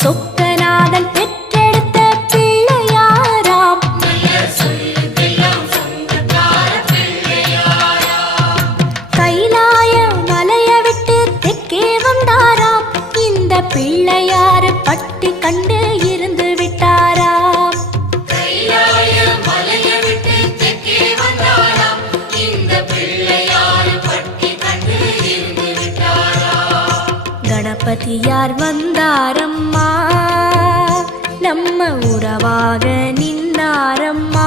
சொக்கநாதன் பெற்றெடுத்த பிள்ளையாராம். கைலாய மலைய விட்டு தெற்கே வந்தாராம். இந்த பிள்ளையாரு பட்டி கண்டு இருந்து விட்டாராம். கணபதியார் வந்தாரம்மா, நம்ம உறவாக நின்னாரம்மா.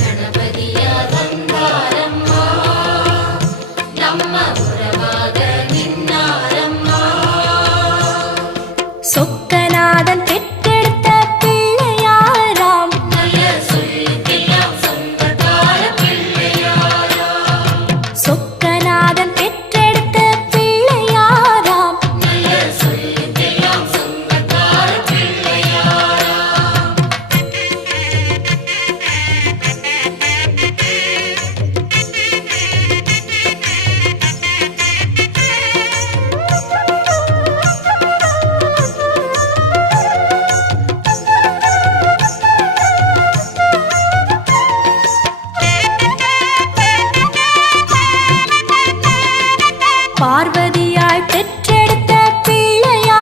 கணபதியார் வந்தாரம்மா, நம்ம உறவாக நின்னாரம்மா. சொக்க